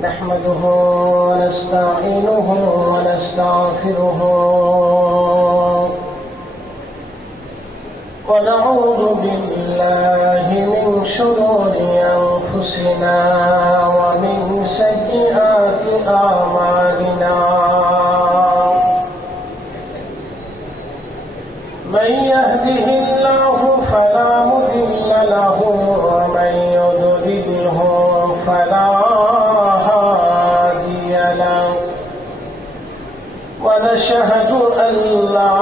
نحمده ونستعينه ونستغفره ونعوذ بالله من شرور أنفسنا ومن سيئات أعمالنا من يهده الله فلا مضل له ومن يضلله فلا هادي له ونشهد أن لا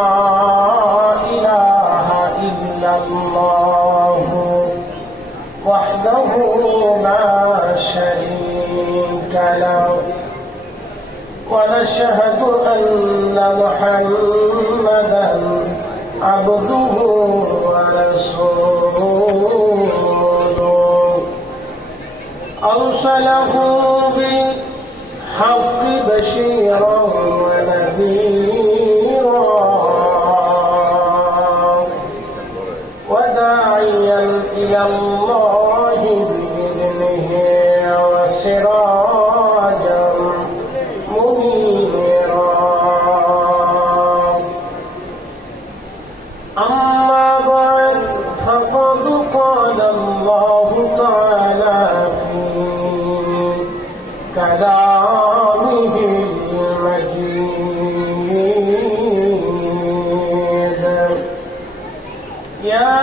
إله إلا الله وحده لا شريك له ونشهد أن محمدا عبده ورسوله أرسله بالحق بشيرا ونذيرا وداعيا إلى الله بإذنه وسراجا منيرا أما بعد فقد قال الله تعالى في كلامه المجيد يا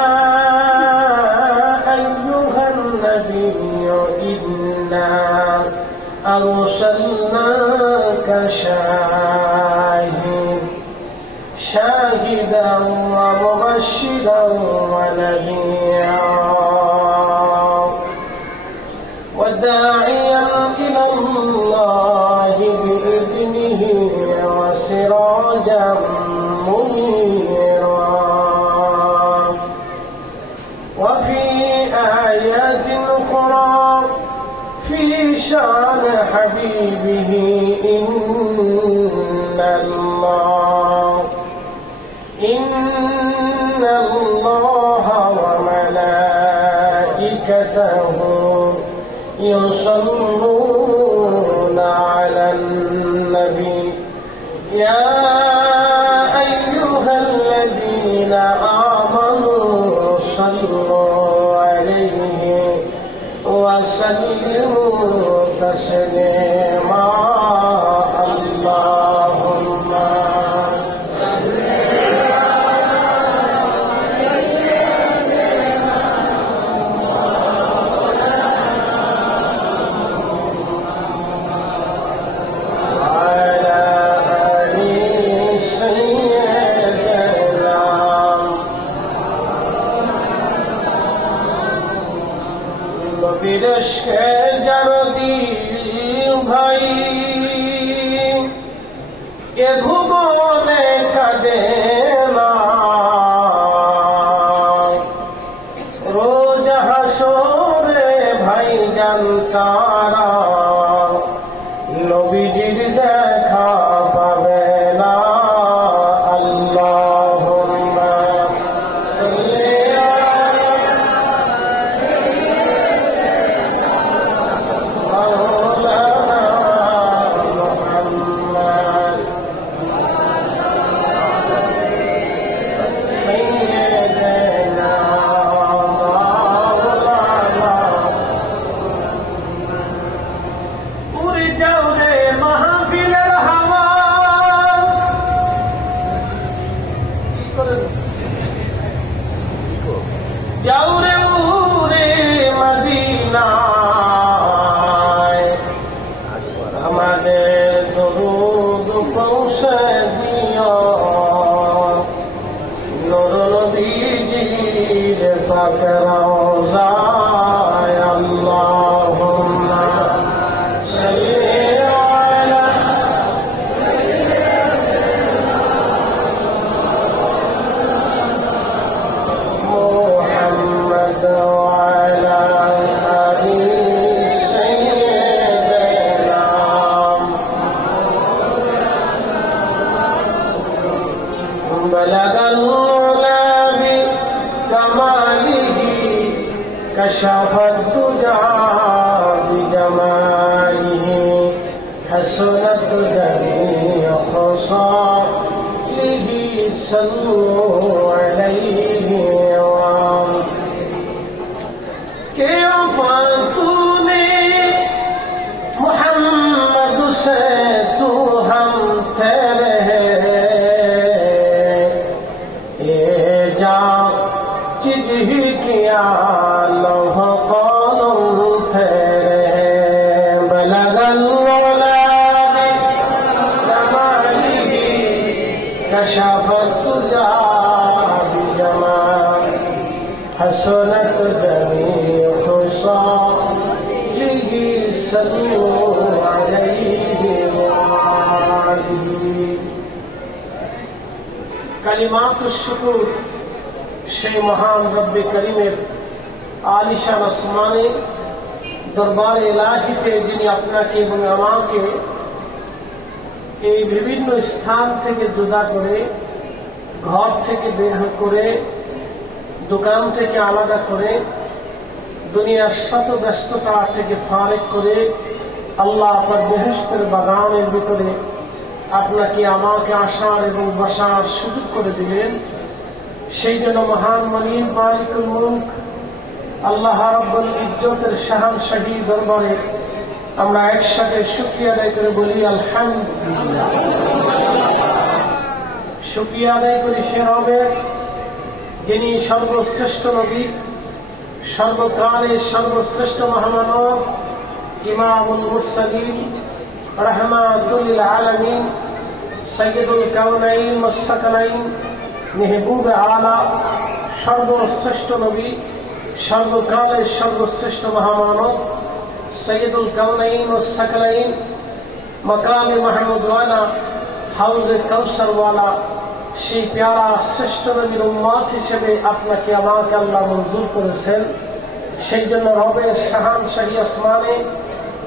أيها النبي إنا أرسلناك شاهدا ومبشرا ونذيرا وداعيا إلى الله بإذنه وسراجا منيرا وفي آيات أخرى في شأن حبيبه إن الله وملائكته يصلون على النبي يا أيها الذين آمنوا صلوا عليه وسلموا تسليما اللهم বিদেশকে জারদি ভাই এ ভুবনে কাঁদে না রোজ হাসরে ভাই জানতারা নবীজির দেখা পাবে না যাওরে উরে মদিনায় আমাদের দরুদ পৌঁছে দিও নূর নবীজির পাক রওজায় আল্লাহুম্মা সাল্লি আলা মুহাম্মদ ওয়া আলা আলি সাইয়্যিদিনা বলাগাল উলা বি কামালিহি كشف الدجى बेवफा तूने मोहम्मद से तू हम तेरे ये जा चिज ही किया लौह कौलम तेरे बलगल वलादे जमाली कशफत तुजा बिजमा हसनत जमी खुशालिही सल्लू अलैहि वालिही। কালিমাতুশ শুকুর সেই মহান রব্বে করিমের আলিশান আসমানে দরবারে ইলাহিতে যিনি আপনাকে এবং আমাকে এই বিভিন্ন স্থান থেকে জুদা করে, ঘর থেকে বের করে, দোকান থেকে আলাদা করে, দুনিয়ার শত ব্যস্ততা থেকে ফারেক করে আল্লাহ আপনার বেহেশতের বাগানের ভিতরে আপনাকে আমাকে আসার এবং বসার সুযোগ করে দিলেন। সেই জন্য মহান মালিক মালিকুল মুলক আল্লাহ রাব্বুল ইজ্জতের শাহানশাহী দরবারে আমরা একসাথে শুকরিয়া আদায় করে বলি আলহামদুলিল্লাহ। শুকরিয়া আদায় করি সে রবের যিনি সর্বশ্রেষ্ঠ নবী, সর্বকালের সর্বশ্রেষ্ঠ মহামানব, ইমামুল মুরসালিন, রাহমাতুল লিল আলামিন, সাইয়্যিদুল কাওনাইন ওয়াস সাকালাইন, মেহবুবে আলা, সর্বশ্রেষ্ঠ নবী, সর্বকালের সর্বশ্রেষ্ঠ মহামানব, সাইয়্যিদুল কাওনাইন ওয়াস সাকালাইন, মাকামে মাহমুদওয়ালা, হাউজে কাউসারওয়ালা, সেই প্যারা শ্রেষ্ঠ নবীর উম্মত হিসেবে আপনাকে আমাকে আল্লাহ মঞ্জুর করেছেন। সেই জন্য রবের শাহানশাহী আসমানে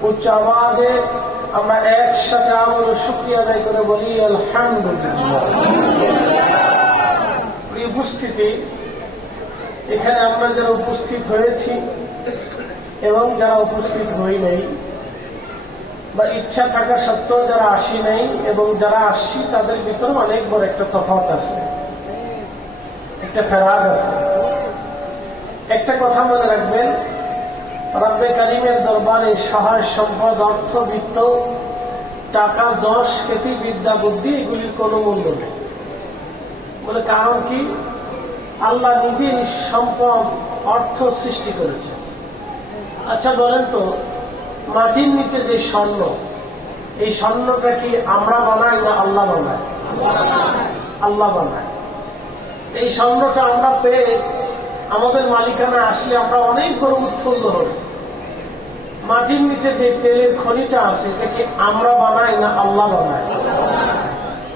উচ্চ আওয়াজে আমরা একসাথে আবার শুকরিয়া আদায় করে বলি আলহামদুলিল্লাহ। প্রিয় উপস্থিতি, এখানে আমরা যারা উপস্থিত হয়েছি এবং যারা উপস্থিত হই নাই বা ইচ্ছা থাকা সত্ত্বেও যারা আসি নাই এবং যারা আসছি তাদের ভিতরে অনেক বড় একটা তফাৎ আছে, একটা ফেরাক আছে। একটা কথা মনে রাখবেন, রব্বে কারিমের দরবারে সহায় সম্পদ, অর্থ, বিত্ত, টাকা, যশ, খ্যাতি, বিদ্যা, বুদ্ধি এগুলির কোনো মূল্য নেই। বলে কারণ কি? আল্লাহ নিজেই সম্পদ, অর্থ সৃষ্টি করেছে। আচ্ছা বলেন তো, মাটির নিচে যে স্বর্ণ, এই স্বর্ণটা কি আমরা বানাই না আল্লাহ বানায়? আল্লাহ বানায়। এই স্বর্ণটা আমরা পেয়ে আমাদের মালিকানা আসলে আমরা অনেক বড় উৎফুল্ল হই। মাটির নিচে যে তেলের খনিটা আছে এটা কি আমরা বানাই না আল্লাহ বানায়?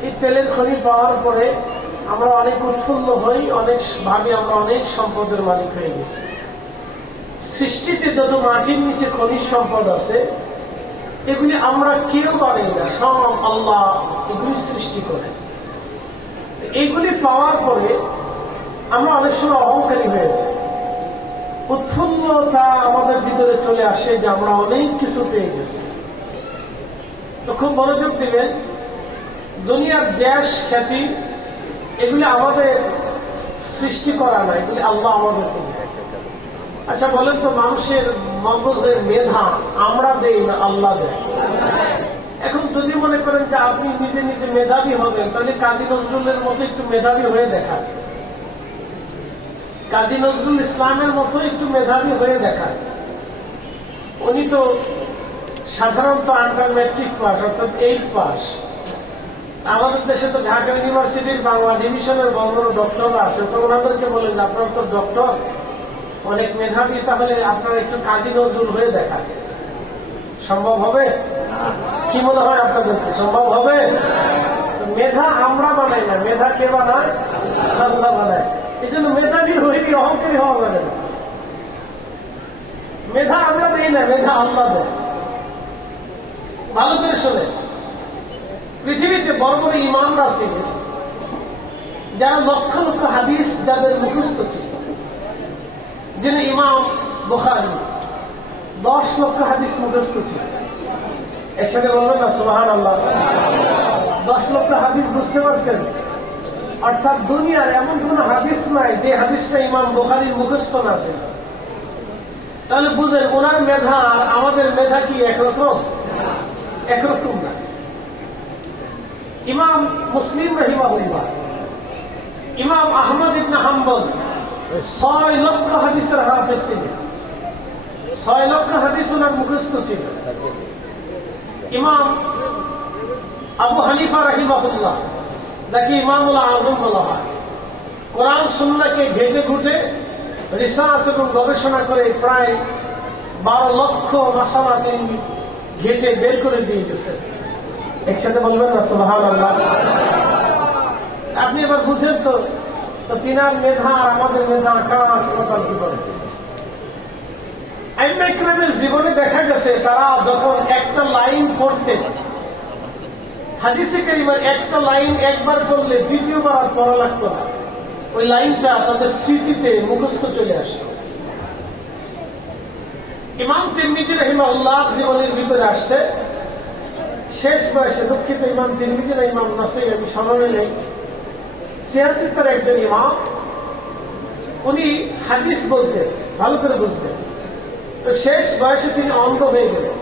এই তেলের খনি পাওয়ার পরে আমরা অনেক উৎফুল্ল হই, অনেক ভাবে আমরা অনেক সম্পদের মালিক হয়ে গেছি। সৃষ্টিতে যত মাটির নিচে খনিজ সম্পদ আছে এগুলি আমরা কেউ বানাই না, সব আল্লাহ এগুলি সৃষ্টি করে। এইগুলি পাওয়ার পরে আমরা অনেক সময় অহংকারী হয়ে যাই, উৎফুল্লতা আমাদের ভিতরে চলে আসে যে আমরা অনেক কিছু পেয়ে গেছি। তো খুব মনোযোগ দিবেন, দুনিয়ার যশ, খ্যাতি এগুলি আমাদের সৃষ্টি করা না, এগুলি আল্লাহ আমাদেরকে দেয়। আচ্ছা বলেন তো, মানুষের মগজের মেধা আমরা দেই না আল্লাহ দেয়? এখন যদি মনে করেন যে আপনি নিজে নিজে মেধাবী হবেন, তাহলে কাজী নজরুলের মতো একটু মেধাবী হয়ে দেখান, কাজী নজরুল ইসলামের মতো একটু মেধাবী হয়ে দেখান। উনি তো সাধারণত আন্ডার ম্যাট্রিক পাস, অর্থাৎ 8 পাস। আমাদের দেশে তো ঢাকা ইউনিভার্সিটির বাংলা ডিভিশনের বড় ডক্টর আছে, তো ওনাদেরকে বলেন আপনার তো ডক্টর, অনেক মেধাবী, তাহলে আপনারা একটু কাজী নজরুল হয়ে দেখান। সম্ভব হবে? কি মনে হয় আপনাদেরকে, সম্ভব হবে? মেধা আমরা বানাই না, মেধা কে বানায়? আল্লাহ বানায়। এই জন্য মেধাবী হয়ে অহংকারী হওয়া যাবে না। মেধা আমরা দেই না, মেধা আল্লাহ দেয়। ভালো করে শোনে, পৃথিবীতে বড় বড় ইমামরা ছিলেন যারা লক্ষ লক্ষ হাদিস যাদের মুখস্থ ছিল। যিনি ইমাম বুখারী 10 লক্ষ হাদিস মুখস্থ ছিল। একসাথে বলবেন না সুবহানাল্লাহ? 10 লক্ষ হাদিস বুঝতে পারছেন? অর্থাৎ দুনিয়ার এমন কোন হাদিস নাই যে হাদিসটা ইমাম বুখারীর মুখস্থ না ছিল। তাহলে বুঝেন ওনার মেধা আর আমাদের মেধা কি একরকম? একরকম না। ইমাম মুসলিম রাহিমাহুল্লাহ, ইমাম আহমদ ইবনে হাম্বল 6 লক্ষ হাদিসের হাফেজ ছিলেন। 6 লক্ষ হাদিস ওনার মুখস্থ ছিল। ইমাম আবু হানিফা রাহিমাহুল্লাহ, যাকে ইমামুল আজম বলা হয়, কোরআন সুন্নাহকে ঘেটে ঘুটে রিসার্চ এবং গবেষণা করে প্রায় 12 লক্ষ মাসালা তিনি ঘেটে বের করে দিয়ে গেছেন। একসাথে বলবেন না সুবহানাল্লাহ? আপনি এবার বুঝেন তো তিনার মেধা আর আমাদের মেধা আকাশ পাতাল কি করে। আইম্মা ইকরামের জীবনে দেখা গেছে তারা যখন একটা লাইন পড়তেন, হাদিসে কারিমার একটা লাইন একবার পড়লে দ্বিতীয়বার আর পড়া লাগতো না, ওই লাইনটা তাদের স্মৃতিতে মুখস্থ চলে আসতো। ইমাম তিরমিজি রাহিমাহুল্লাহ জীবনের ভিতরে আসছে শেষ বয়সে, দুঃখিত ইমাম তিরমিজি না ইমাম নাসাই, আমি স্মরণে নেই, 86 একজন ইমাম, উনি হাদিস বলতেন, ভালো করে বুঝতেন। তো শেষ বয়সে তিনি অন্ধ হয়ে গেলেন।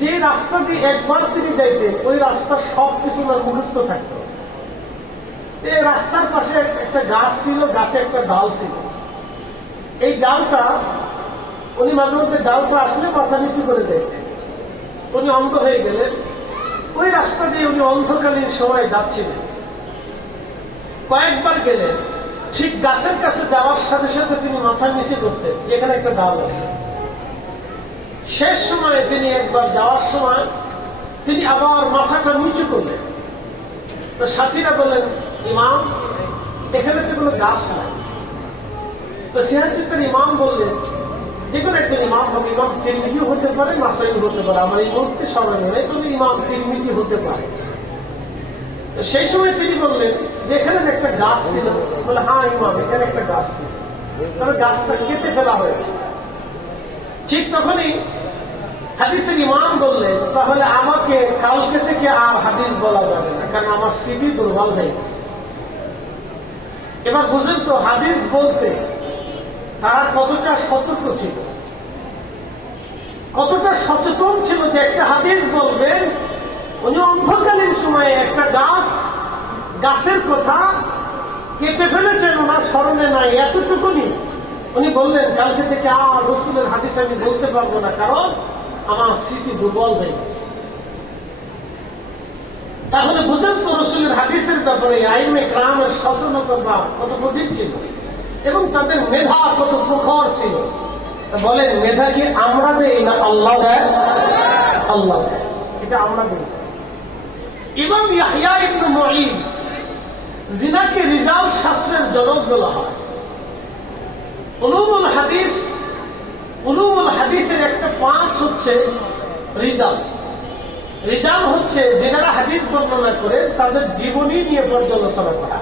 যে রাস্তা দিয়ে একবার তিনি যাইতেন ওই রাস্তার সবকিছু ওনার মুখস্থ থাকতো। এই রাস্তার পাশে একটা গাছ ছিল, গাছে একটা ডাল ছিল। এই ডালটা উনি মাঝে মধ্যে ডালটা আসলে মাথা নিচু করে দেখতেন। উনি অন্ধ হয়ে গেলেন, ওই রাস্তা দিয়ে উনি অন্ধকালীন সময় যাচ্ছিলেন। কয়েকবার গেলেন, ঠিক গাছের কাছে যাওয়ার সাথে সাথে তিনি মাথা নিচে করতেন, এখানে একটা ডাল আছে। শেষ সময়ে তিনি একবার যাওয়ার সময় তিনি আবার মাথাটা নিচু করলেন। তো সাথীরা বললেন, ইমাম এখানে তো কোনো গাছ নাই। তো সিয়াসিতের ইমাম বললেন, যে কোনো একটা ইমাম হবে, ইমাম তিরমিজি হতে পারে, নাসাই হতে পারে, আমার এই মুহূর্তে স্মরণে নেই, তবে ইমাম তিরমিজি হতে পারে। তো সেই সময় তিনি বললেন যে এখানে একটা গাছ ছিল। বলে, হ্যাঁ ইমাম এখানে একটা গাছ ছিল, তবে গাছটা কেটে ফেলা হয়েছে। ঠিক তখনই হাদিসের ইমাম বললেন, তাহলে আমাকে কালকে থেকে আর হাদিস বলা যাবে না, কারণ আমার স্মৃতি দুর্বল হয়ে গেছে। এবার বুঝেন তো হাদিস বলতে তারা কতটা সতর্ক ছিল, কতটা সচেতন ছিল যে একটা হাদিস বলবেন, উনি অন্ধকালীন সময়ে একটা গাছের কথা কেটে ফেলেছেন, ওনার স্মরণে নাই, এতটুকুনি উনি বললেন কালকে থেকে আর রসুলের হাদিস আমি বলতে পারবো না, কারণ আমার স্মৃতি দুর্বল হয়ে গেছে। তাহলে বুঝেন তো রসুলের হাদিসের ব্যাপারে আইমে ইকরামের সচেতনতা কত কঠিন ছিল এবং তাদের মেধা কত প্রখর ছিল। বলেন, মেধা কি আমরা দেই না আল্লাহ দেয়? আল্লাহ দেয়, এটা আমরা দেই। ইমাম ইয়াহইয়া ইবনে মুঈন, যিনাকে রিজাল শাস্ত্রের জনক বলা হয়, উলুমুল হাদিসের একটা পাঁচ হচ্ছে রিজাল। রিজাল হচ্ছে যারা হাদিস বর্ণনা করে তাদের জীবনী নিয়ে পর্যালোচনা করা।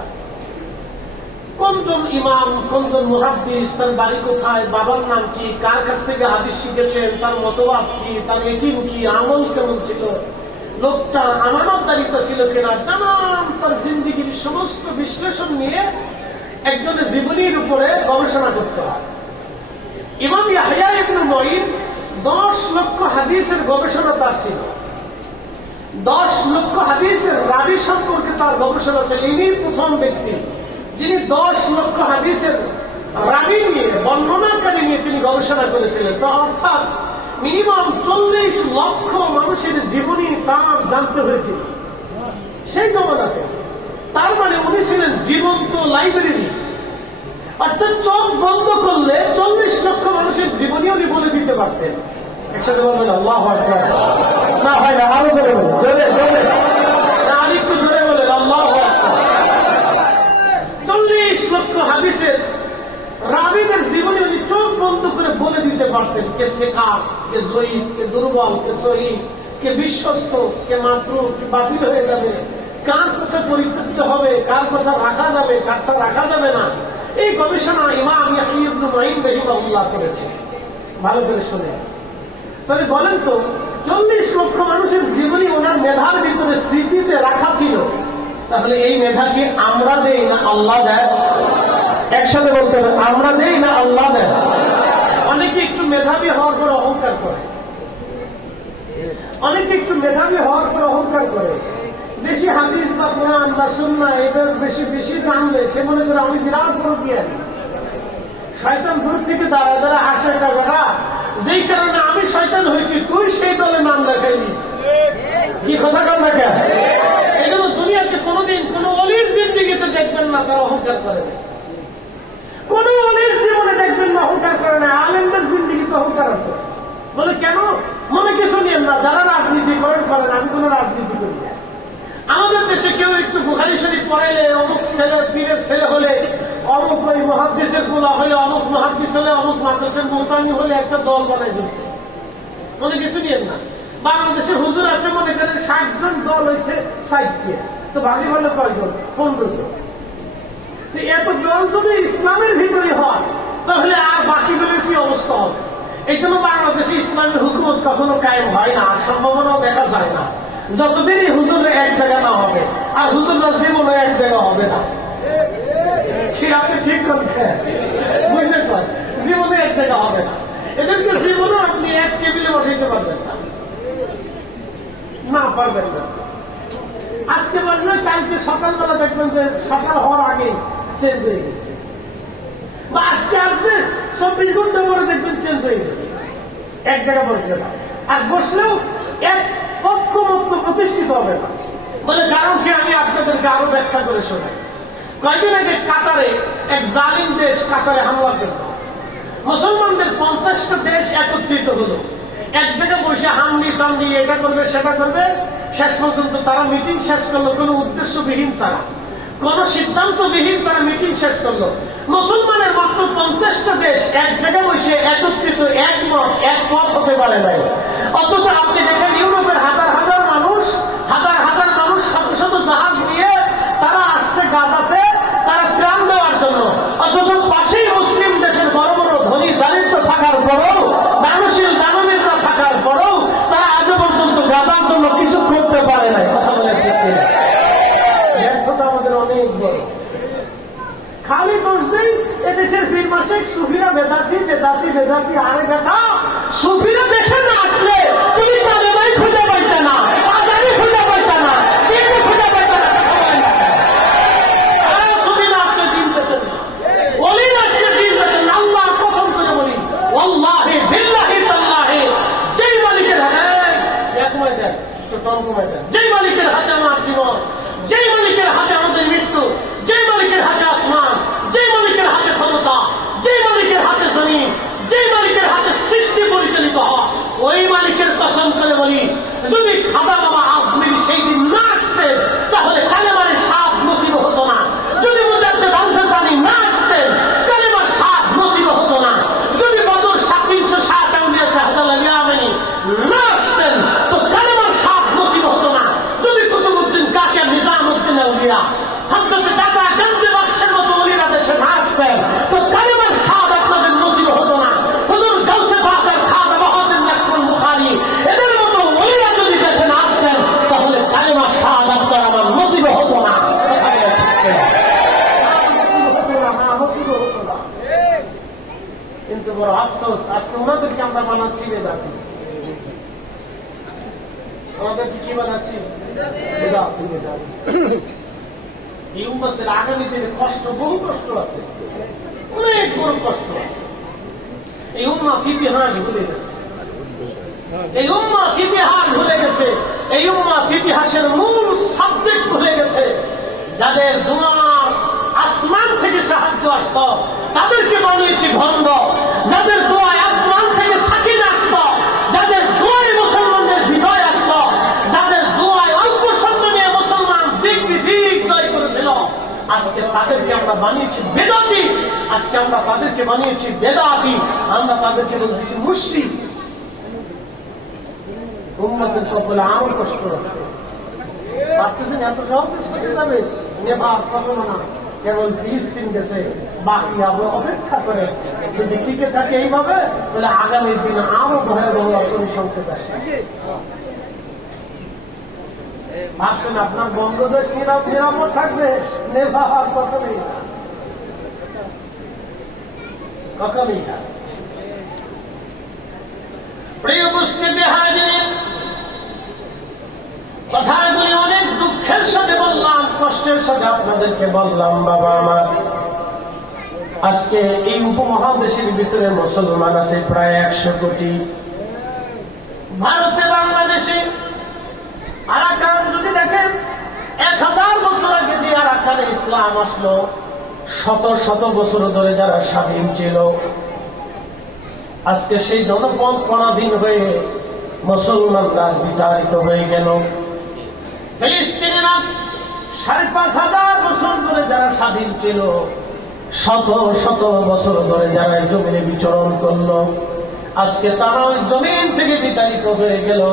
কোনজন ইমাম, কোনজন মুহাদ্দিস, তার বাড়ি কোথায়, বাবার নাম কি, কার কাছ থেকে হাদিস শিখেছেন, তার মতবাদ কি, তার ইয়াকিন কি, আমল কেমন ছিল, লোকটা আমানতদারিতা ছিল কিনা, নানান তার জিন্দেগীর সমস্ত বিশ্লেষণ নিয়ে একজনের জীবনীর উপরে গবেষণা করতে হয়। ইমাম ইয়াহইয়া ইবনে মুঈন 10 লক্ষ হাদিসের গবেষণা তার ছিল। 10 লক্ষ হাদিসের রাবি সম্পর্কে তার গবেষণা ছিল। ইনি প্রথম ব্যক্তি যিনি 10 লক্ষ হাদিসের রাবি নিয়ে, বর্ণনাকারী নিয়ে তিনি গবেষণা করেছিলেন। তো অর্থাৎ মিনিমাম 40 লক্ষ মানুষের জীবনী তার জানতে হয়েছিল সেই জমানাতে। তার মানে উনি ছিলেন জীবন্ত লাইব্রেরি, অর্থাৎ চোখ বন্ধ করলে 40 লক্ষ মানুষের জীবনী উনি বলে দিতে পারতেন। একসাথে বলবেন আল্লাহু আকবার। না হয় না, আরো জোরে বলুন, জোরে জোরে, আর একটু জোরে বলেন আল্লাহু আকবার। 40 লক্ষ হাদিসের রাবীদের জীবনী উনি চোখ বন্ধ করে বলে দিতে পারতেন, কে শেখা, কে জয়ীফ, কে দুর্বল, কে সহিহ, কে বিশ্বস্ত, কে মাতরুক, কে বাতিল হয়ে যাবে, কার কথা পরিত্যক্ত হবে, কার কথা রাখা যাবে, কারটা রাখা যাবে না। এই গবেষণা ইমাম ইয়াহইয়া ইবনে মুঈন রাহিমাহুল্লাহ করেছে। ভালো করে শুনে তাহলে বলেন তো, 40 লক্ষ মানুষের জীবনী ওনার মেধার ভিতরে স্মৃতিতে রাখা ছিল। তাহলে এই মেধা কি আমরা দেই না আল্লাহ দেয়? একসাথে বলতে হবে, আমরা দেই না আল্লাহ দেয়? অনেকে একটু মেধাবী হওয়ার পর অহংকার করে, অনেকে একটু মেধাবী হওয়ার পর অহংকার করে। বেশি হাদিস বা কোরআন বা সুন্নাহ এবার বেশি বেশি জানলে সে মনে করে আমি বিরাট বড় জ্ঞানী। শয়তান দূর থেকে দাঁড়ায় দাঁড়া হাসে, একটা কথা, যেই কারণে আমি শয়তান হয়েছি তুই সেই দলে নাম রাখাইনি। কি কথা কান রাখা? এগুলো দুনিয়াতে কোনোদিন কোন অলির জিন্দিগিতে দেখবেন না তারা অহংকার করে না। কোন অলির জীবনে দেখবেন না অহংকার করে না। আলেমদের জিন্দিগিতে অহংকার আছে। বলে কেন? মনে কিছু নিয়েন না, যারা রাজনীতি করেন করেন, আমি কোন রাজনীতি করি না। আমাদের দেশে কেউ একটু বুখারী শরীফ পড়াইলে, অমুক ছেলে পীরের ছেলে হলে, অমুক ওই মুহাদ্দিসের গোলা হলে, অমুক মুহাদ্দিস হলে, অমুক মাদ্রাসার মুলতানি হলে একটা দল বানাই দিচ্ছে। মনে কিছু নিয়েন না। বাংলাদেশে হুজুর আছে মনে করেন 60 জন, দল হয়েছে 60টা, তো ভাগি হলে কয়জন? 15 জন। এত দল যদি ইসলামের ভিতরে হয় তাহলে আর বাকিগুলোর কি অবস্থা হবে? এই জন্য বাংলাদেশে ইসলামী হুকুমত কখনো কায়েম হয় না, আর সম্ভাবনাও দেখা যায় না যতদিনই হুজুর এক জায়গা না হবে। আর হুজুররা জীবনে এক জায়গা হবে না। কি আপনি ঠিক করছেন? বুঝতে পারেন, জীবনে এক জায়গা হবে না। এদেরকে জীবনে আপনি এক টেবিলে বসাইতে পারবেন না, না পারবেন না। আজকে বললে কালকে সকালবেলা দেখবেন যে সকাল হওয়ার আগে চেঞ্জ হয়ে গেছে, বা আজকে আসবে 24 ঘন্টা পরে দেখবেন চেঞ্জ হয়ে গেছে, এক জায়গা বসবে না। আর বসলেও এক ঐক্যমত্য প্রতিষ্ঠিত হবে না। বলে কারণ কি আমি আপনাদেরকে আরো ব্যাখ্যা করে শোনাই। কয়েকদিন আগে কাতারে এক জালিম দেশ কাতারে হামলা করল। মুসলমানদের 50টা দেশ একত্রিত হলো, এক জায়গায় বসে হামলি তামলি এটা করবে সেটা করবে। শেষ পর্যন্ত তারা মিটিং শেষ করলো কোন উদ্দেশ্যবিহীন ছাড়া, কোন সিদ্ধান্তবিহীন তারা মিটিং শেষ করলো। মুসলমানের মাত্র 50টা দেশ এক জায়গায় বসে একত্রিত একমত এক পথ হতে পারে নাই। অথচ আপনি দেখেন ইউরোপের হাজার হাজার মানুষ শত শত জাহাজ নিয়ে তারা আসছে গাজাতে, তারা ত্রাণ দেওয়ার জন্য। অথচ পাশেই মুসলিম দেশের বড় বড় ধনী দারিদ্র থাকার পরেও, দানশীল দানবীররা থাকার পরেও তারা আজও পর্যন্ত গাজার জন্য কিছু করতে পারে নাই। কথা বলে ঠিক কিনা? ব্যর্থতা আমাদের অনেক বড়। খালি দোষ নেই এদেশের পীর মাসিক সুফিরা বেদাতি বেদাতি বেদাতি। আরে বেটা, সুফিরা দেশে না আসলে তুমি কালেমাই খুঁজে পাইতে না, আজানি খুঁজে পাইতে না, কিন্তু খুঁজে পাইতে না। সুফিরা আসলে দিন পেতেন না, ওলি আসলে দিন পেতেন না। আল্লাহ কসম করে বলি, ওয়াল্লাহি বিল্লাহি তাল্লাহি, যেই মালিকের হাতে কমাই দেন, যেই মালিকের হাতে আমার জীবন, যেই মালিকের হাতে আমাদের মৃত্যু, যেই মালিকের হাতে আসমান, যেই মালিকের হাতে ক্ষমতা, যেই মালিকের হাতে জমি, যেই মালিকের হাতে সৃষ্টি পরিচালিত হয়, ওই মালিকের কসম করে বলি, যদি খাজা বাবা আজমির সেই দিন না আসতেন তাহলে কালেমার স্বাদ নসিব হতো না। যদি মুজাদ্দেদ আল-ফেসানি না আসতেন কালেমার স্বাদ নসিব হতো না। যদি বদর 360 আউলিয়া শাহজালাল ইয়ামানি না আসতেন তো কালেমার স্বাদ নসিব হতো না। যদি কুতুবউদ্দিন কাকের নিজামউদ্দিন আউলিয়া, হযরত দাদা গঞ্জে বাদশার মতো ওলিরা দেশে না আসতেন তো কালেমার স্বাদ আপনাদের নসিব হতো না। হুজুর গাউসে পাক আর খাজা বাহাদুর লক্ষ্মণ বুখারী এদের মতো ওলিরা যদি দেশে না আসতেন তাহলে কালেমার স্বাদ আপনার আমার নসিব হতো না। কিন্তু বড় আফসোস, আজকে ওনাদেরকে আমরা বানাচ্ছি বেদাতি। আমাদেরকে কি বানাচ্ছি? বেদাতি বেদাতি। এই উম্মতের আগামী দিনে কষ্ট, বহু কষ্ট আছে, অনেক বড় কষ্ট আছে। এই উম্মত ইতিহাস ভুলে গেছে, এই উম্মত ইতিহাস ভুলে গেছে, এই উম্মত ইতিহাসের মূল সাবজেক্ট ভুলে গেছে। যাদের দুয়ার আসমান থেকে সাহায্য আসত তাদেরকে বানিয়েছি ভণ্ড, যাদের দোয়ায় আসমান থেকে সাকিন আসত, যাদের দোয়ায় মুসলমানদের বিজয় আসত, যাদের দোয়ায় অল্প সময় নিয়ে মুসলমান দিক বিদিক জয় করেছিল, আজকে তাদেরকে আমরা বানিয়েছি বেদাতি। আজকে আমরা তাদেরকে বানিয়েছি বেদাতি, আমরা তাদেরকে বলতেছি মুশরিক। উম্মতের কপালে আরো কষ্ট আছে। ভাবতেছেন এত সহজে শিখে যাবে? নেভার, কখনো না। কেবল ফিলিস্তিন গেছে, বাকি আবার অপেক্ষা করে। যদি টিকে থাকে এইভাবে তাহলে আগামী দিনে আরো ভয়াবহ অসনি সংকেত আসে। ভাবছেন আপনার বঙ্গদেশ নিরাপদ থাকবে? নেভার, কখনই না, কখনই না। প্রিয় উপস্থিতি হাজির, কথাগুলি অনেক দুঃখের সাথে বললাম, কষ্টের সাথে আপনাদেরকে বললাম। বাবা আমার, আজকে এই উপমহাদেশের ভিতরে মুসলমান আছে প্রায় 100 কোটি। ভারতে, বাংলাদেশে আরাকান যদি দেখেন, 1000 বছর আগে যে আরাকানে ইসলাম আসলো, শত শত বছর ধরে যারা স্বাধীন ছিল, আজকে সেই জনপদ পরাধীন হয়ে মুসলমানরা বিতাড়িত হয়ে গেল। ফিলিস্তিনিরা 5,500 বছর ধরে যারা স্বাধীন ছিল, শত শত বছর ধরে যারা জমিনে বিচরণ করলো, আজকে তারা ওই জমিন থেকে বিতাড়িত হয়ে গেল।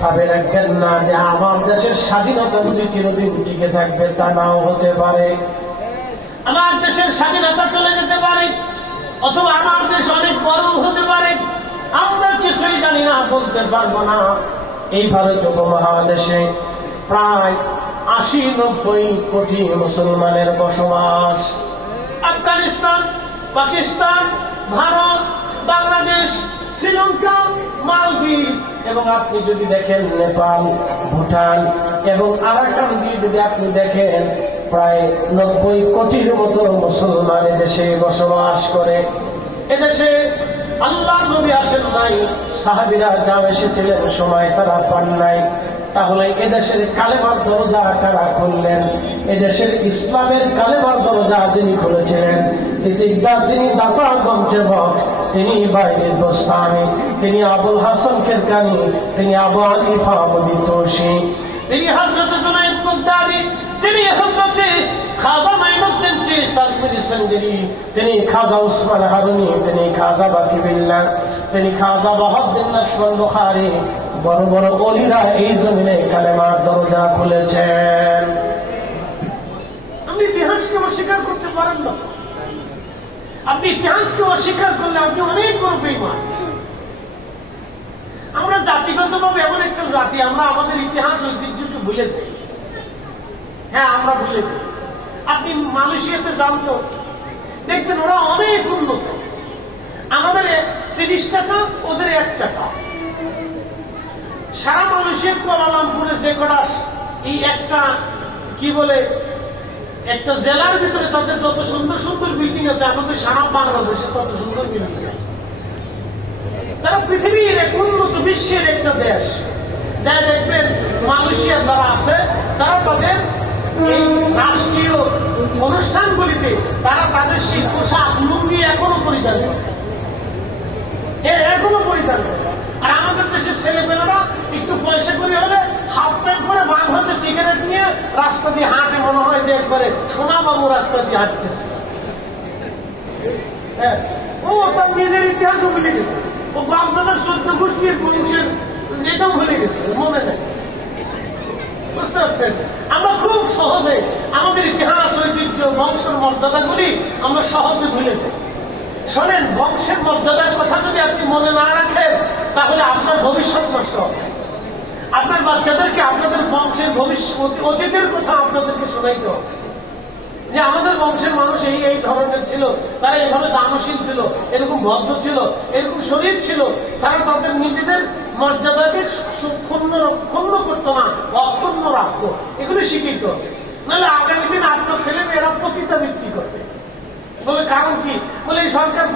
ভাবে রাখবেন না যে আমার দেশের স্বাধীনতা যদি চিরদিন টিকে থাকবে, তা নাও হতে পারে। আমার দেশের স্বাধীনতা চলে যেতে পারে, অথবা আমার দেশ অনেক বড় হতে পারে, আমরা কিছুই জানি না, বলতে পারবো না। এই ভারত উপমহাদেশে প্রায় 80-90 কোটি মুসলমানের বসবাস। আফগানিস্তান, পাকিস্তান, ভারত, বাংলাদেশ, শ্রীলঙ্কা, মালদ্বীপ এবং আপনি যদি দেখেন নেপাল, ভুটান এবং আরাকান দিয়ে যদি আপনি দেখেন, প্রায় 90 কোটির মতো মুসলমান এদেশে বসবাস করে। এদেশে আল্লাহর নবী আসেন নাই, সাহাবীরা যা এসেছিলেন সময় তারা পান নাই। তাহলে এদেশের কালেমার দরজা কারা খুললেন? এদেশের ইসলামের কালেমার দরজা যিনি খুলেছিলেন, তিনি দাতা বংশধর, তিনি বাইরের গোস্তানি, তিনি আবুল হাসান খেরকানি, তিনি আবু হানিফা মুফতি, তিনি হযরত জুনায়েদ বাগদাদি, তিনি হযরত খাজা মাইনুদ্দিন চিশতি সঞ্জরি, তিনি খাজা উসমান হারুনি, তিনি খাজা বাকিবিল্লাহ, তিনি খাজা বাহাউদ্দিন নকশবন্দ বুখারী, বড় বড় ওলিরা এই জমিনে কালেমার দরজা খুলেছেন। আপনি ইতিহাসকে অস্বীকার করতে পারেন না। আপনি ইতিহাসকে অস্বীকার করলে আপনি অনেক বড় বেঈমান। আমরা জাতিগতভাবে এমন একটা জাতি, আমরা আমাদের ইতিহাস ঐতিহ্যকে ভুলে যাই। হ্যাঁ, আমরা ভুলে যাই। আপনি মালয়েশিয়াতে জানতো, দেখবেন ওরা অনেক উন্নত। আমাদের 30 টাকা, ওদের 1 টাকা। সারা মালয়েশিয়া কুয়ালালামপুরে যে কটা এই একটা কি বলে একটা জেলার ভিতরে তাদের যত সুন্দর সুন্দর বিল্ডিং আছে, আমাদের সারা বাংলাদেশে তত সুন্দর বিল্ডিং। তারা পৃথিবীর এক উন্নত বিশ্বের একটা দেশ। যারা দেখবেন মালয়েশিয়া যারা আছে, তারা তাদের এই রাষ্ট্রীয় অনুষ্ঠানগুলিতে তারা তাদের সেই পোশাক লুঙ্গি এখনো পরিধান করে, এখনো পরিধান করে। আর আমাদের দেশের ছেলেপেলেরা একটু পয়সা করে হলে হাফ প্যান্ট করে বাঁ হাতে সিগারেট নিয়ে রাস্তা দিয়ে হাঁটে, মনে হয় যে একবারে সোনাবাবু রাস্তা দিয়ে হাঁটতেছে। হ্যাঁ, ও তার নিজের ইতিহাসও ভুলে গেছে, ও বাপদাদার 14 গোষ্ঠীর বংশের এটাও ভুলে গেছে, মনে নেই। বুঝতে পারছেন? আমরা খুব সহজে আমাদের ইতিহাস, ঐতিহ্য, বংশের মর্যাদাগুলি আমরা সহজে ভুলে যাই। শোনেন, বংশের মর্যাদার কথা যদি আপনি মনে না রাখেন, তাহলে আপনার ভবিষ্যৎ নষ্ট হবে। আপনার বাচ্চাদেরকে আপনাদের বংশের ভবিষ্যৎ অতীতের কথা আপনাদেরকে শোনাইতে হবে, যে আমাদের বংশের মানুষ এই এই ধরনের ছিল, তারা এইভাবে দানশীল ছিল, এরকম ভদ্র ছিল, এরকম শরীর ছিল, তারা তাদের নিজেদের মর্যাদাকে ক্ষুণ্ণ করতো না, অক্ষুণ্ণ রাখতো। এগুলো শিখিত হবে, নাহলে আগামী দিন আপনার ছেলেমেয়েরা পতিতাবৃত্তি করবে। বলে কারণ কি? বলে এই সরকার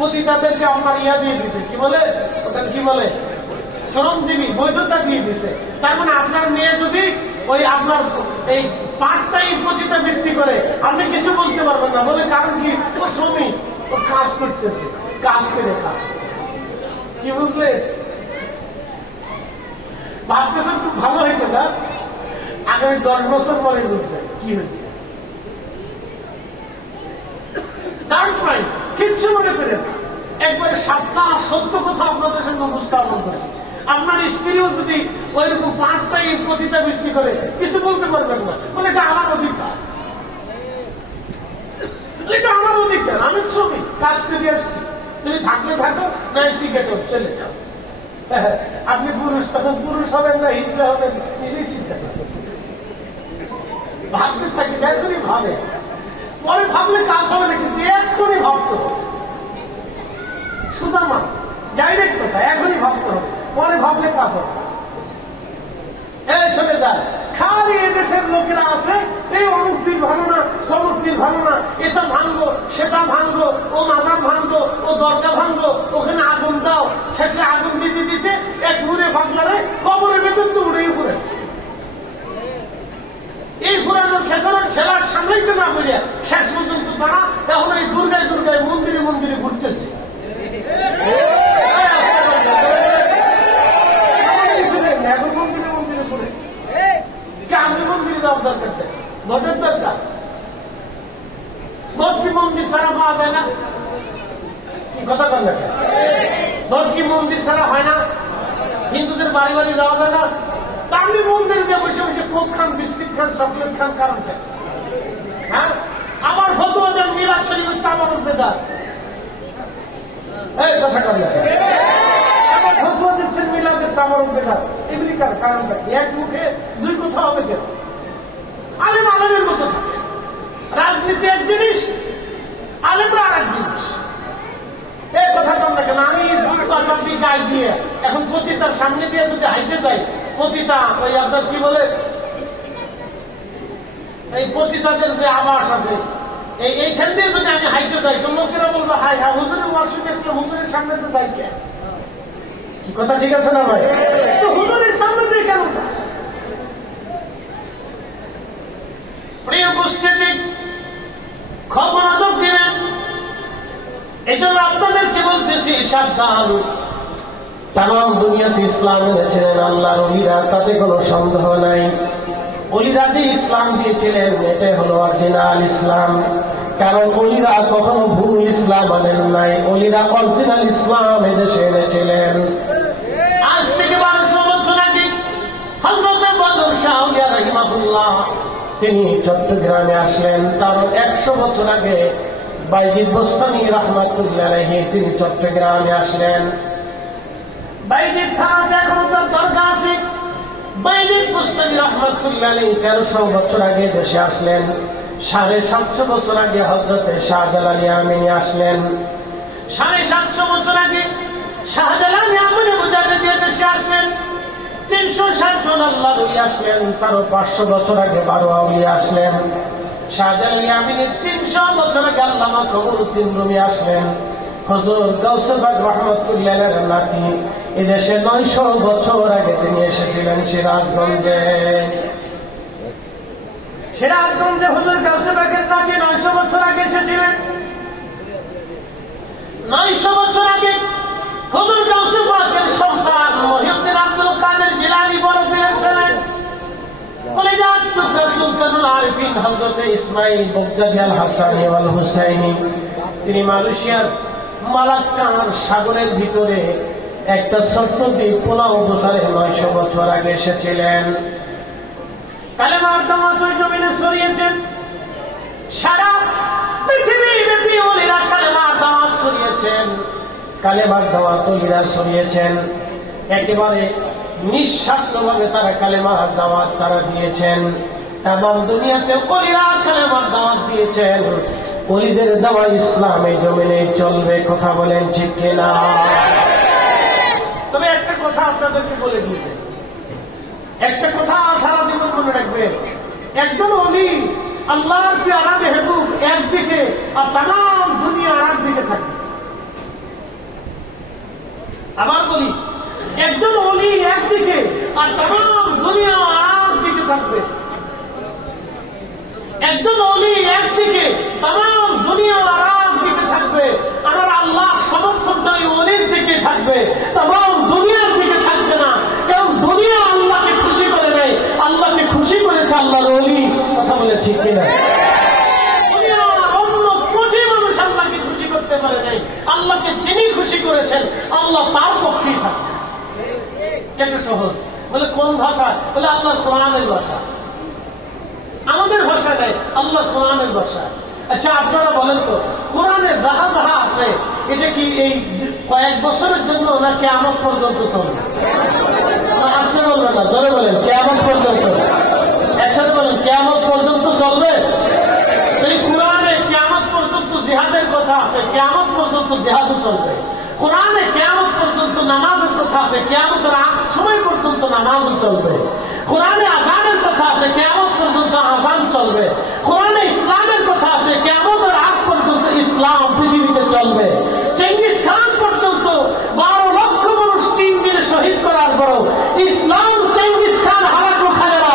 পতিতাদেরকে আপনার ইয়া দিয়ে দিছে, কি বলে ওটা, কি বলে, শ্রমজীবী বৈধতা দিয়ে দিছে। তার মানে আপনার মেয়ে যদি ওই আপনার এই পার্ট টাইম পতিতাবৃত্তি করে, আপনি কিছু বলতে পারবেন না। বলে কারণ কি? ও শ্রমিক, ও কাজ করতেছে, কাজ করে খা। কি বুঝলে? ভাবতেছেন খুব ভালো হয়েছে না? আগামী 10 বছর পরে বুঝবেন কি হয়েছে। কিচ্ছু মনে করেন, একবারে সাতটা সত্য কথা আপনাদের সঙ্গে উপস্থাপন করছে। আপনার স্ত্রীও যদি ওই রকম পার্ট টাইম পতিতাবৃত্তি করে, কিছু বলতে পারবেন না। বলে এটা আমার অধিকার, এটা আমার অধিকার, আমি শ্রমিক, কাজ করে আসছি, তুমি থাকলে থাকো, না শিখে চলে যাও। আপনি পুরুষ, তখন পুরুষ হবেন না হিজড়া হবেন, নিজেই চিন্তা করবেন। ভাবতে থাকি, এখনই ভাবে, পরে ভাবলে কাজ হবে না, কিন্তু এক্ষুনি ভাবতো। সুদামা ডাইরেক্ট কথা, এখনই ভাবতে হবে, পরে ভাবলে কাজ হবে। এই শোনে যায় খালি এদেশের লোকেরা আছে, এই অমুক পীর ভালো না, তমুক পীর ভালো না, এটা ভাঙবো সেটা ভাঙবো, ও মাজার ভাঙবো, ও দরগা ভাঙবো, ওখানে আগুন দাও। শেষে আগুন দিতে দিতে এক মুড়ে ভাগলারে কবরের ভেতর তো উড়েই পড়েছে। এই পুরানোর খেসানোর ঠেলার সামলাইতে না করিয়া শেষ পর্যন্ত তারা এখন এই দুর্গায় দুর্গায় মন্দিরে মন্দিরে ঘুরতেছে। এখন মন্দিরে মন্দিরে ঘুরে আমি মন্দিরে যাওয়ার দরকার নেই, ভোটের দরকার। ভোট কি মন্দির ছাড়া পাওয়া যায় না? কি কথা বল না? ভোট কি মন্দির ছাড়া হয় না? হিন্দুদের বাড়ি বাড়ি যাওয়া যায় না? আপনি মন্দিরে গিয়ে বসে বসে কোক খান, বিস্কিট খান, চকলেট খান, কারণটা হ্যাঁ? আমার ফতুয়াদের মিলাদ শরীফের তামারক বেদাত, এই কথা বল না। আমার ফতুয়া দিচ্ছেন মিলাদের তামারক বেদাত, এগুলি কারণটা এক মুখে দুই কথা হবে কেন? আলেম আলেমের মতো থাকে। রাজনীতি এক জিনিস, আলেমরা আর এক জিনিস। এই কথা বল না কেন? আমি দুর্গাচাপি গায়ে দিয়ে এখন পতিতার সামনে দিয়ে যদি হাইটে যাই, পতিতা ওই আপনার কি বলে এই পতিতাদের যে আবাস আছে, এইখান দিয়ে যদি আমি হাইটে যাই তো লোকেরা বলবো হাই হ্যাঁ হুজুরের ওয়ার্কশপে আসলে হুজুরের সামনে তো যাই কে? কি কথা ঠিক আছে না ভাই? তো হুজুরের সামনে দিয়ে কেন? প্রিয় উপস্থিতি, খুব মনোযোগ দিবেন। এই জন্য আপনাদেরকে বলতেছি সাবধান। তাম দুনিয়াতে ইসলাম এনেছিলেন আল্লাহর ওলিরা, তাতে কোনো সন্দেহ নাই। ওলিরা যে ইসলাম দিয়েছিলেন এটাই হলো অরিজিনাল ইসলাম। কারণ ওলিরা কখনো ভুল ইসলাম আনেন নাই, ওলিরা অরিজিনাল ইসলাম এদেশে এনেছিলেন। আজ থেকে 1200 বছর আগে হযরত বদর শাহ আউলিয়া রাহিমাহুল্লাহ তিনি চট্টগ্রামে আসলেন। তার 100 বছর আগে বাইজিদ বোস্তামি রাহমাতুল্লাহ আলাইহি তিনি চট্টগ্রামে আসলেন। বাইজিদ থানাতে এখনো তার দরগা আছে। বাইজিদ বোস্তামি রাহমাতুল্লাহ আলাইহি 1300 বছর আগে দেশে আসলেন। 750 বছর আগে হযরতে শাহজালাল ইয়ামানি আসলেন। 750 বছর আগে শাহজালাল ইয়ামানি মুজাদ্দিদ দেশে আসলেন। 360 জন আল্লাহর ওলি আসলেন। তারও 500 বছর আগে 12 আউলিয়া আসলেন। শাহজালাল ইয়ামানি 300 বছর আগে আল্লামা কমরউদ্দিন রুমি আসলেন। হুজুর গাউসে পাক রাহমাতুল্লাহ আলাইহির নাতি এদেশে 900 বছর আগে তিনি এসেছিলেন সিরাজগঞ্জে। সিরাজগঞ্জে হুজুর গাউসে পাকের নাতি 900 বছর আগে এসেছিলেন। 900 বছর আগে হুজুর গাউসে পাকের সন্তান মুহিউদ্দিন আব্দুল কাদের জিলানী বড় পীরের ছিলেন। কলিজাত টুকরা সুলতানুল আরিফিন হযরতে ইসমাইল বগদাদি আল হাসানি ওয়াল হুসাইনি তিনি মালয়েশিয়ার মালাক্কার সাগরের ভিতরে একটা ছোট্ট দ্বীপ পোলাও বছরে 900 বছর আগে এসেছিলেন। কালেমার দাওয়াত ওই জমিনে ছড়িয়েছেন। সারা পৃথিবী ব্যাপী ওলিরা কালেমার দাওয়াত ছড়িয়েছেন। কালেমার দাওয়াত ওলিরা ছড়িয়েছেন। একেবারে নিঃস্বার্থভাবে তারা কালেমার দাওয়াত তারা দিয়েছেন। তামাম দুনিয়াতে ওলিরা কালেমার দাওয়াত দিয়েছেন। ওলিদের দাওয়া ইসলামে জমিনে চলবে, কথা বলেন ঠিক কিনা? তবে একটা কথা আপনাদেরকে বলে দিয়েছে, একটা কথা সারা জীবন মনে রাখবে। একজন ওলি আল্লাহর পেয়ারা মেহবুব একদিকে আর তামাম দুনিয়া আর একদিকে থাকবে। আবার বলি, একজন ওলি একদিকে আর তামাম দুনিয়া আর একদিকে থাকবে। একজন ওলি একদিকে তামাম দুনিয়া আর একদিকে থাকবে। আমার আল্লাহ সমর্থনটা ওই ওলির দিকে থাকবে, তামাম দুনিয়ার দিকে থাকবে না। কারণ দুনিয়া আল্লাহকে খুশি করে নাই, আল্লাহকে খুশি করেছে আল্লাহর ওলি। কথা বলে ঠিক কিনা? দুনিয়ার অন্য কোটি মানুষ আল্লাহকে খুশি করতে পারে নাই। আল্লাহকে যিনি খুশি করেছেন আল্লাহ তার পক্ষেই থাকবে। এটা সহজ। বলে কোন ভাষা? বলে আল্লাহর কোরআনের ভাষা। আমাদের ভাষা নেই, আল্লাহ কোরআনের ভাষা। আচ্ছা আপনারা বলেন তো, কোরআনে যাহা যাহা আছে এটা কি এই কয়েক বছরের জন্য না কিয়ামত পর্যন্ত চলবে? আসলে বলবেন না, ধরে বলেন কিয়ামত পর্যন্ত। একসাথে বলেন কিয়ামত পর্যন্ত চলবে। এই কোরআনে কিয়ামত পর্যন্ত জিহাদের কথা আছে, কিয়ামত পর্যন্ত জিহাদও চলবে। কোরআনে কিয়ামত নামাজের কথা আছে, কিয়ামতের আগ সময় পর্যন্ত নামাজও চলবে। কোরআনে আযানের কথা আছে, কিয়ামত পর্যন্ত আযান চলবে। কোরআনে ইসলামের কথা আছে, কিয়ামতের আগ পর্যন্ত ইসলাম পৃথিবীতে চলবে। চেঙ্গিস খান পর্যন্ত 12 লক্ষ মানুষ 3 দিনে শহীদ করার পরও ইসলাম চেঙ্গিস খান হারাকু খানেরা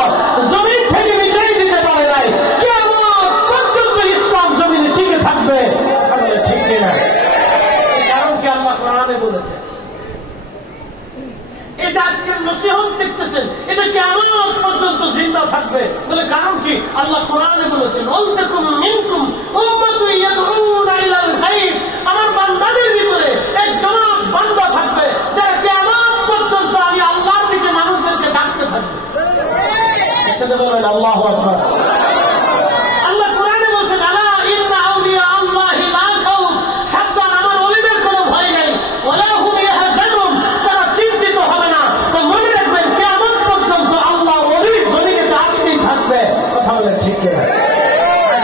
জমিন থেকে বিজয় দিতে পারে নাই। কিয়ামত পর্যন্ত ইসলাম জমিনে টিকে থাকবে। ঠিক কিনা? কারণ কি আল্লাহ কোরআনে বলেছে। এটা আজকের নসিহত দেখতেছেন, এটা কিয়ামত পর্যন্ত জিন্দা থাকবে বলে। কারণ কি আল্লাহ কোরআনে বলেছেন, ওয়ালতাকুম মিনকুম উম্মাতুন ইয়াদউনা ইলাল খায়র। আমার বান্দাদের ভিতরে এক জামাত বান্দা থাকবে যারা কিয়ামত পর্যন্ত আমি আল্লাহর দিকে মানুষদেরকে ডাকতে থাকবে। একসাথে বলেন আল্লাহু আকবার। আল্লাহ কোরআনে বলেছেন, আলা ইন্না আউলিয়া আল্লাহি লা খাউফ, সাবধান আমার ওলিদের কোনো ভয় নেই, ওয়ালা হুম ইয়াহজানুন, তারা চিন্তিত হবে না। তো মনে রাখবেন কিয়ামত পর্যন্ত আল্লাহ ওলির জমিনে আসতেই থাকবে। কথা বলেন ঠিক কিনা?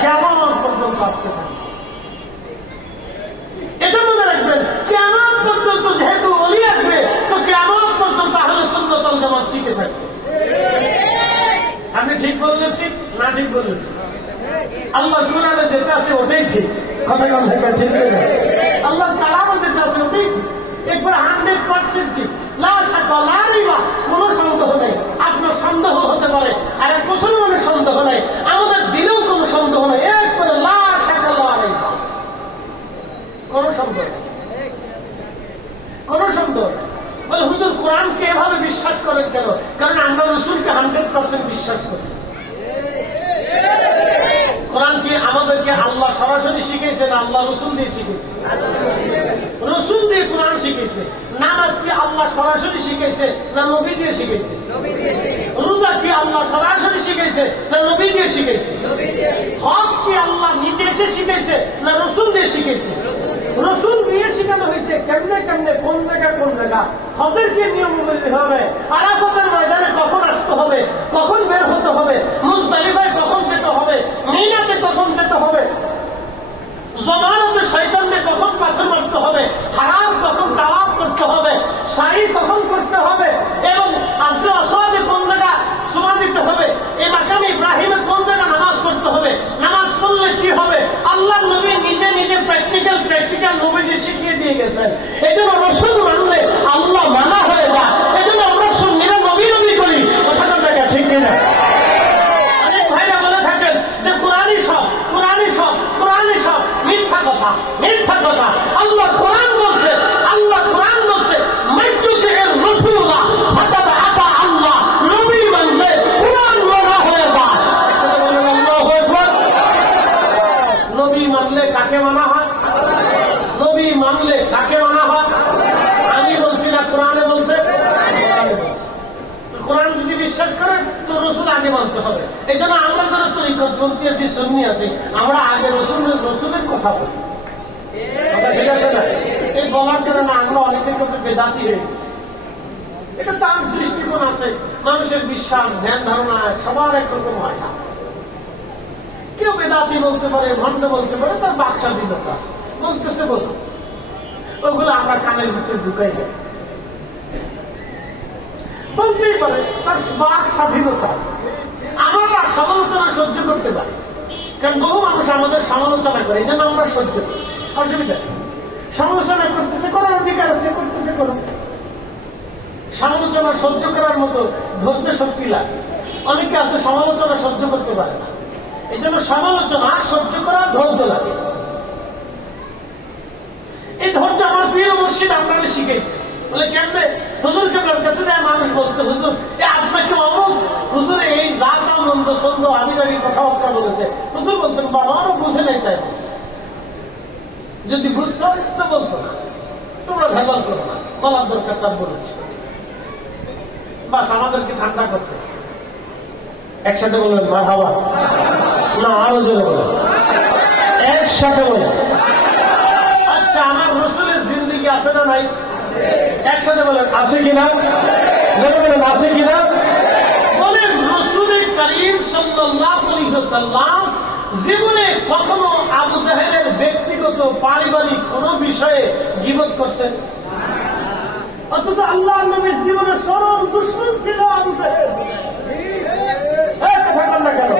কিয়ামত পর্যন্ত আসতে থাকবে, এটা মনে রাখবেন। কিয়ামত পর্যন্ত যেহেতু ওলি আসবে, তো কিয়ামত পর্যন্ত আহলে সুন্নাত ওয়াল জামাত টিকে থাকবে। আমি ঠিক বলেছি না ঠিক বলেছি? আল্লাহ কোরআনে যেটা আছে ওটাই ঠিক। কথা কম থেকে ঠিক না? আল্লাহ কালামে যেটা আছে ওটাই ঠিক, একবার 100% ঠিক। লা শাকা লা রাইবা, কোনো সন্দেহ নেই। আপনার সন্দেহ হতে পারে, আর এক মুসলমানের সন্দেহ নেই, আমাদের দিলেও কোনো সন্দেহ নেই। একবারে লা শাকা লা রাইবা, কোনো সন্দেহ নেই, কোনো সন্দেহ নেই। বলে হুজুর কোরআনকে এভাবে বিশ্বাস করেন কেন? কারণ আমরা রাসূলকে 100% বিশ্বাস করি। কোরআন কি আমাদেরকে আল্লাহ সরাসরি শিখেছে না আল্লাহ রসুল দিয়ে শিখেছে? রসুল দিয়ে কোরআন শিখেছে। নামাজ কি আল্লাহ সরাসরি শিখেছে না নবী দিয়ে শিখেছে? রোজা কি আল্লাহ সরাসরি শিখেছে না নবী দিয়ে শিখেছে? হজ কি আল্লাহ নিজে এসে শিখেছে না রসুল দিয়ে শিখেছে? রসুল দিয়ে শিখানো হয়েছে। কেমনে কেমনে, কোন জায়গা কোন জায়গা, হজের কি নিয়ম হবে, আরাফাতের ময়দানে কখন আসতে হবে, কখন বের হতে হবে, মুজদালিফায় কখন যেতে হবে, মিনাতে কখন যেতে হবে, জমানতে শয়তানকে কখন পাথর মারতে হবে, হারাম কখন তাওয়াফ করতে হবে, সাই কখন করতে হবে, এবং আসলে আসওয়াদে কোন জায়গা সুমা দিতে হবে, এই মাকামে ইব্রাহিমে কোন জায়গা নামাজ পড়তে হবে, নামাজ পড়লে কি হবে, আল্লাহ নবী নিজে নিজে প্র্যাকটিক্যাল নবীজি শিখিয়ে দিয়ে গেছেন। এই জন্য রসুল মানলে আল্লাহ মানা হয়ে যায়। এই জন্য আমরা সুন্নিরা নবী নবী করি। কথাটা দেখা ঠিক কিনা? অনেক ভাইরা বলে থাকেন যে কোরআনই সব, কোরআনই সব, কোরআনই সব। মিথ্যা কথা, মিথ্যা কথা। আল্লাহ কোরআন বলছে, আল্লাহ কোরআন বলছে, মৃত্যুকে এর রসুলা হঠাৎ আতা আল্লাহ নবী মানলে কোরআন মানা হয়ে যায়। একসাথে বলেন আল্লাহু আকবার। নবী মানলে কাকে মানা হয়? নবী মানলে কাকে মানা হয়? আমি বলছি না, কোরআনে বলছে। কোরআন যদি বিশ্বাস করেন তো রসুল আগে মানতে হবে। এই জন্য আমরা যারা তরিকতপন্থী আছি, সুন্নি আছি, আমরা আগে রসুলের কথা বলি। ঠিক আছে না? এই বলার কারণে আমরা অনেকের কাছে বেদাতি হয়ে গেছি। এটা তার দৃষ্টিকোণ আছে, মানুষের বিশ্বাস, ধ্যান ধারণা সবার একরকম হয় না। কেউ বেদাতি বলতে পারে, ভণ্ড বলতে পারে, তার বাচ্চার বিদত আছে, বলতেছে বলতে, ওগুলো আমরা কানের ভিতরে ঢুকাই দেয়। বলতেই পারে, তার বাক স্বাধীনতা আছে। আমরা সমালোচনা সহ্য করতে পারি, কারণ বহু মানুষ আমাদের সমালোচনা করে, এই জন্য আমরা সহ্য করি। অসুবিধা সমালোচনা করতেছে, করার অধিকার আছে, করতেছে করো। সমালোচনা সহ্য করার মতো ধৈর্য শক্তি লাগে। অনেকে আছে সমালোচনা সহ্য করতে পারে না, এই জন্য সমালোচনা সহ্য করার ধৈর্য লাগে। এই ধৈর্য আমার প্রিয় মুর্শিদ আমরা শিখেছি। বলে কেমনে? হুজুরকে কাছে যায় মানুষ বলতে, হুজুর আপনাকে অমুক, হুজুর এই যা কাম মন্দ সন্দ আমি জানি কথাবার্তা বলেছে। হুজুর বলতেন, বাবা আরো বুঝে নেই তাই বলছে। যদি বুঝতে হয় তো বলতো না, তোমরা ভেজাল করো না, বলার দরকার তার বলেছে। বাস আমাদেরকে ঠান্ডা করতে। একসাথে বলবেন মারহাবা, না আরো জোরে বলেন, একসাথে বলেন। আচ্ছা, আমার রসুলের জিন্দেগি আছে না নাই? একসাথে বলেন আছে কিনা? বলেন আছে কিনা? বলেন রসুলের করিম সাল্লাল্লাহু আলাইহি ওয়াসাল্লাম জীবনে কখনো আবু জাহেলের ব্যক্তিগত পারিবারিক কোন বিষয়ে গীবত করছেন? অথচ আল্লাহ নবীর জীবনের চরম দুশ্মন ছিল আবু জাহেল। কথা বল না কেন?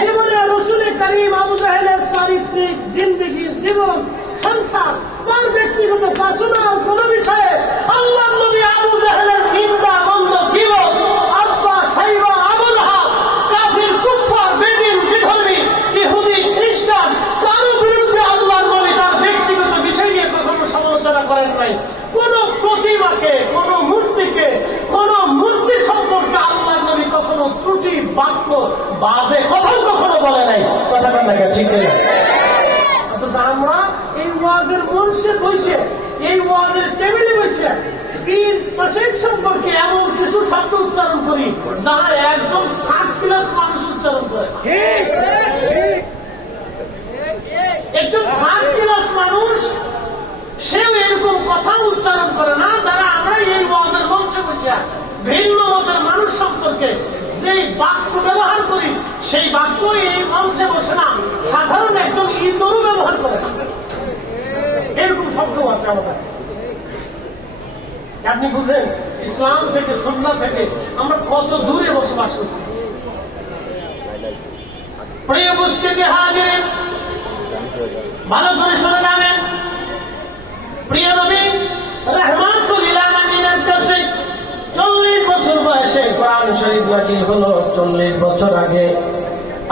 জীবনে রাসূল কারীম আবু জাহেলের চারিত্রিক জিন্দেগি, জীবন, সংসার, তার ব্যক্তিগত পার্সোনাল কোন বিষয়ে আল্লাহ নবী আবু জাহেলের নিন্দা, মন্দ, বিরোধ, আব্বা, সাইবা, আবুল হাব, কাফির, কুফার, বেদিন, বিধর্মী, ইহুদি, খ্রিস্টান, কারো বিরুদ্ধে আল্লাহ নবী তার ব্যক্তিগত বিষয় নিয়ে কখনো সমালোচনা করেন নাই। কোন প্রতিমাকে, কোন মূর্তিকে, কোন মূর্তি সম্পর্কে আল্লাহ নবী কখনো ত্রুটি, বাক্য, বাজে কথাও কখনো বলে নাই। কথা বল না কেন? ঠিক না? অথচ আমরা এই ওয়াজের মঞ্চে বসে, এই ওয়াজের টেবিলে বসে পীর মাসের সম্পর্কে এমন কিছু শব্দ উচ্চারণ করি যারা একজন থার্ড ক্লাস মানুষ উচ্চারণ করে। একজন থার্ড ক্লাস মানুষ সেও এরকম কথা উচ্চারণ করে না যারা আমরা এই ওয়াজের মঞ্চে বসে ভিন্ন মতের মানুষ সম্পর্কে যে বাক্য ব্যবহার করি, সেই বাক্য এই মঞ্চে বসে না সাধারণ একজন ইতরও ব্যবহার করে। এরকম শব্দ আছে আমাদের। আপনি বুঝেন ইসলাম থেকে, সুন্নাহ থেকে আমরা কত দূরে বসবাস করতেছি। প্রিয় উপস্থিতি হাজির, ভালো করে শুনে যাবেন। প্রিয় নবী রাহমাতুল লিল আলামিনের কাছে 40 বছর বয়সে কোরআন শরীফ নাযিল হলো। 40 বছর আগে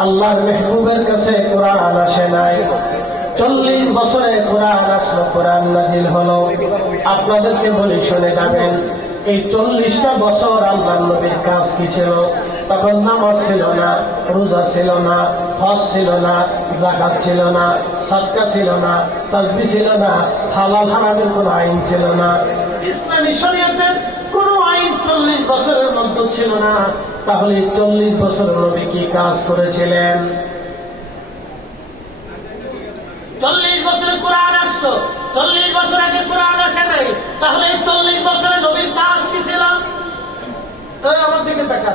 আল্লাহর মেহবুবের কাছে কোরআন আসে নাই। 40 বছরে কোরআন আসলো, কোরআন নাযিল হলো। আপনাদেরকে বলি শুনে যাবেন, এই 40টা বছর আল্লাহর নবীর কাজ কি ছিল? তখন নামাজ ছিল না, রোজা ছিল না, হজ ছিল না, যাকাত ছিল না, সাদকা ছিল না, তাসবিহ ছিল না, হালাল হারামের কোন আইন ছিল না। ইসলামী শরীয়তের কোন আইন 40 বছরের মধ্যে ছিল না। তাহলে 40 বছর নবী কি কাজ করেছিলেন? 40 বছরে কোরআন আসলো, 40 বছর আগে কোরআন আসে নাই। তাহলে এই 40 বছরে নবীর কাজ কি ছিল? আমার দিকে দেখা।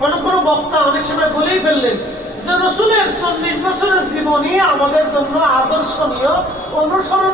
কোন কোন বক্তা অনেক সময় বলেই ফেললেন যে রাসূলের 40 বছরের জীবনী আমাদের জন্য আদর্শনীয়, অনুসরণ